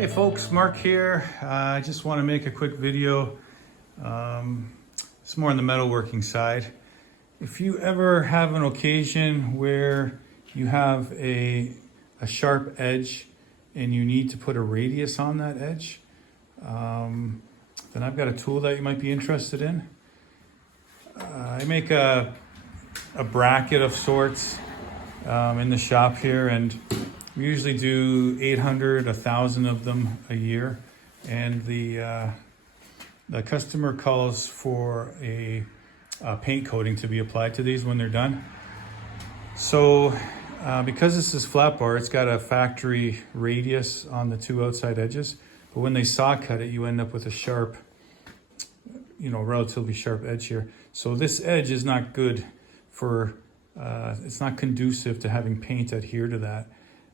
Hey folks, Mark here. I just want to make a quick video. It's more on the metalworking side. If you ever have an occasion where you have a sharp edge and you need to put a radius on that edge, then I've got a tool that you might be interested in. I make a bracket of sorts in the shop here, and we usually do 800, 1,000 of them a year, and the customer calls for a paint coating to be applied to these when they're done. So because this is flat bar, it's got a factory radius on the two outside edges, but when they saw cut it, you end up with a sharp, relatively sharp edge here. So this edge is not good for, it's not conducive to having paint adhere to that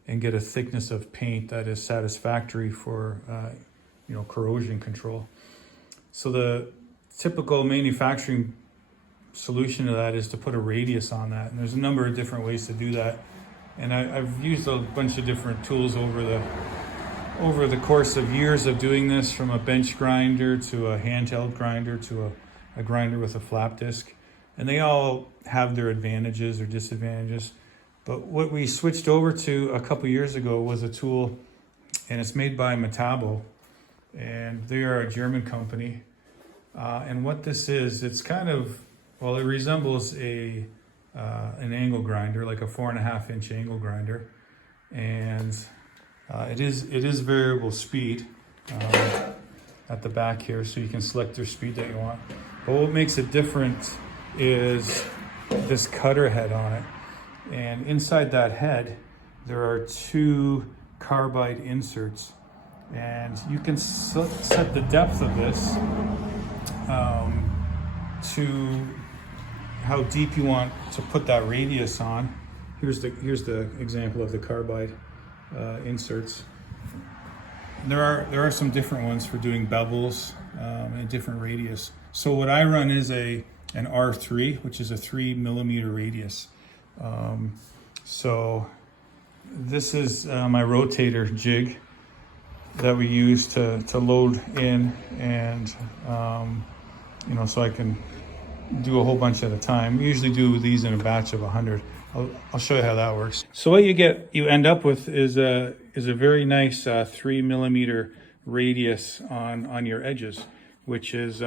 and get a thickness of paint that is satisfactory for corrosion control. So the typical manufacturing solution to that is to put a radius on that, and there's a number of different ways to do that. And I've used a bunch of different tools over the course of years of doing this, from a bench grinder to a handheld grinder to a grinder with a flap disc, and they all have their advantages or disadvantages. But what we switched over to a couple years ago was a tool, and it's made by Metabo, and they are a German company. And what this is, it's kind of, well, it resembles an angle grinder, like a 4.5 inch angle grinder, and it is variable speed at the back here, so you can select your speed that you want. But what makes it different is this cutter head on it. And inside that head, there are two carbide inserts, and you can set the depth of this to how deep you want to put that radius on. Here's the example of the carbide inserts. And there are some different ones for doing bevels and a different radius. So what I run is an R3, which is a 3 millimeter radius. So this is my rotator jig that we use to load in, and so I can do a whole bunch at a time. We usually do these in a batch of 100. I'll show you how that works. So what you end up with is a very nice 3 millimeter radius on your edges, which is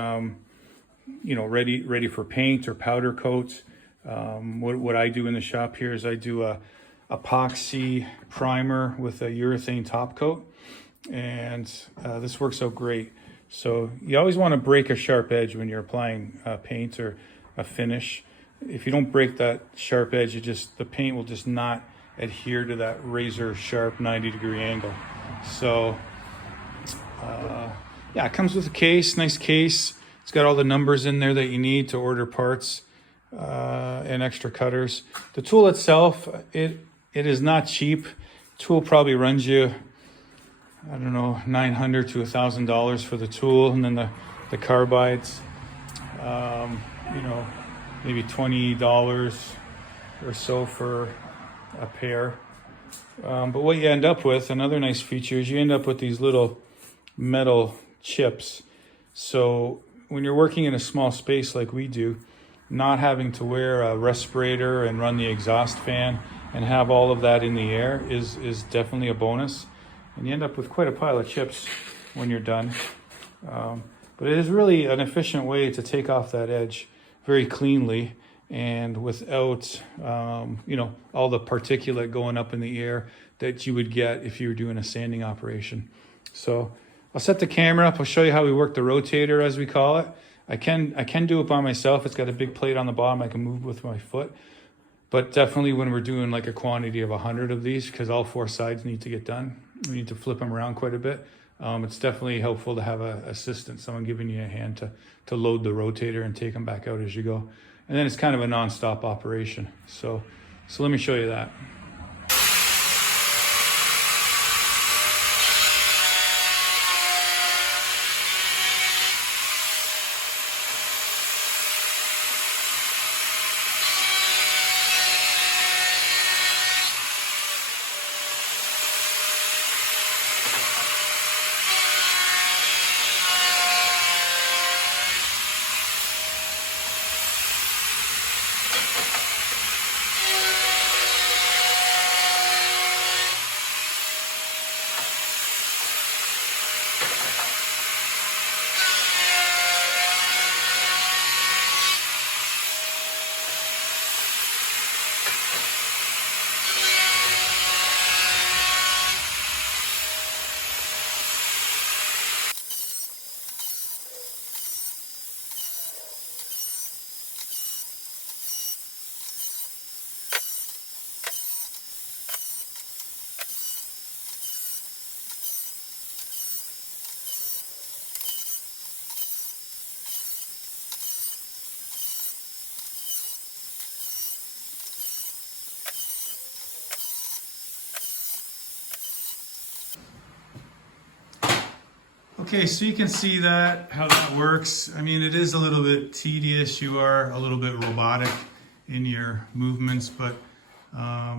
ready for paint or powder coats. What I do in the shop here is I do a epoxy primer with a urethane top coat, and this works out great. So you always want to break a sharp edge when you're applying paint or a finish. If you don't break that sharp edge, the paint will just not adhere to that razor sharp 90-degree angle. So it comes with a case, nice case. It's got all the numbers in there that you need to order parts and extra cutters. The tool itself, it is not cheap. The tool probably runs you, I don't know, $900 to $1,000 for the tool, and then the carbides, maybe $20 or so for a pair. But what you end up with, another nice feature, is you end up with these little metal chips. So when you're working in a small space like we do, not having to wear a respirator and run the exhaust fan and have all of that in the air is definitely a bonus. And you end up with quite a pile of chips when you're done. But it is really an efficient way to take off that edge very cleanly and without, all the particulate going up in the air that you would get if you were doing a sanding operation. So I'll set the camera up. I'll show you how we work the rotator, as we call it. I can do it by myself. It's got a big plate on the bottom I can move with my foot. But definitely when we're doing like a quantity of 100 of these, because all four sides need to get done, we need to flip them around quite a bit. It's definitely helpful to have an assistant, someone giving you a hand to load the rotator and take them back out as you go. And then it's kind of a non-stop operation. So let me show you that. Okay, so you can see that, how that works. I mean, it is a little bit tedious. You are a little bit robotic in your movements, but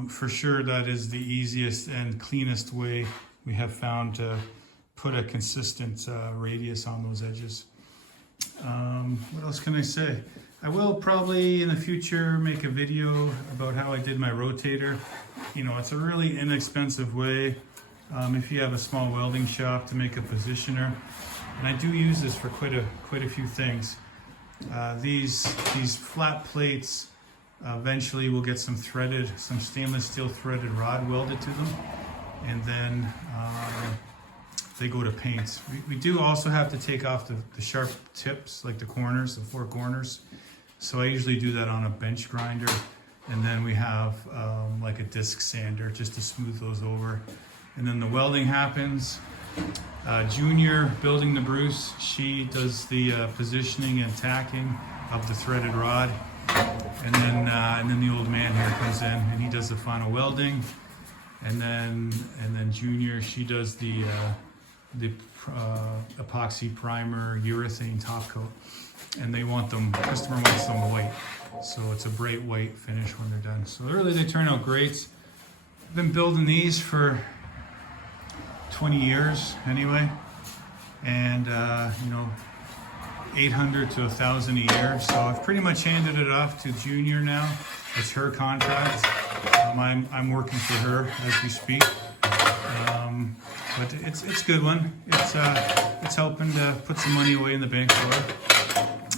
for sure that is the easiest and cleanest way we have found to put a consistent radius on those edges. What else can I say? I will probably in the future make a video about how I did my rotator. You know, it's a really inexpensive way if you have a small welding shop to make a positioner. And I do use this for quite a few things. These flat plates eventually will get some stainless steel threaded rod welded to them, and then they go to paint. We do also have to take off the sharp tips, like the corners, the four corners. So I usually do that on a bench grinder, and then we have like a disc sander just to smooth those over. And then the welding happens. Junior, building the Bruce, she does the positioning and tacking of the threaded rod. And then the old man here comes in and he does the final welding. And then Junior, she does the epoxy primer urethane top coat. And the customer wants them white. So it's a bright white finish when they're done. So really they turn out great. I've been building these for 20 years anyway, and you know, 800 to 1,000 a year. So I've pretty much handed it off to Junior now. It's her contract. I'm working for her as we speak. But it's a good one. It's helping to put some money away in the bank for her,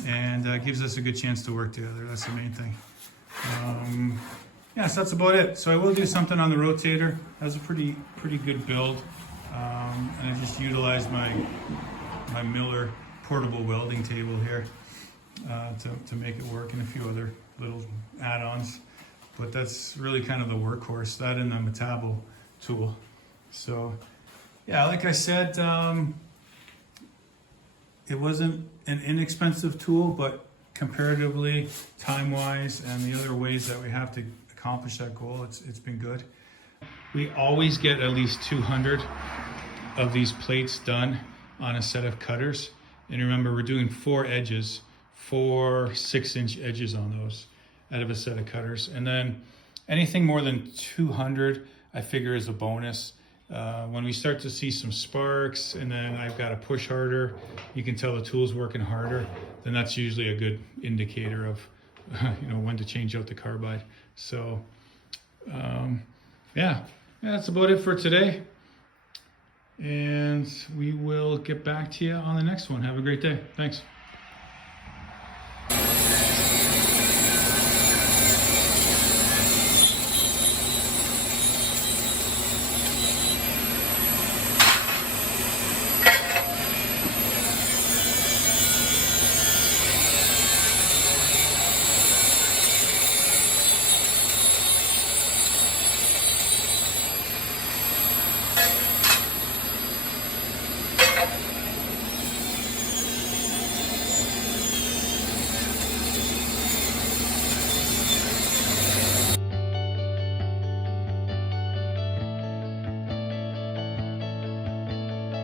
and gives us a good chance to work together. That's the main thing. Yeah, so that's about it. So I will do something on the rotator. That's a pretty good build. And I just utilized my Miller portable welding table here to make it work, and a few other little add-ons. But that's really kind of the workhorse, that and the Metabo tool. So yeah, like I said, it wasn't an inexpensive tool, but comparatively, time-wise, and the other ways that we have to accomplish that goal, it's been good. We always get at least 200 of these plates done on a set of cutters. And remember, we're doing 4 edges, 4 6-inch edges on those out of a set of cutters. And then anything more than 200, I figure is a bonus. When we start to see some sparks and then I've got to push harder, you can tell the tool's working harder, then that's usually a good indicator of you know, when to change out the carbide. So yeah, that's about it for today. And we will get back to you on the next one. Have a great day. Thanks.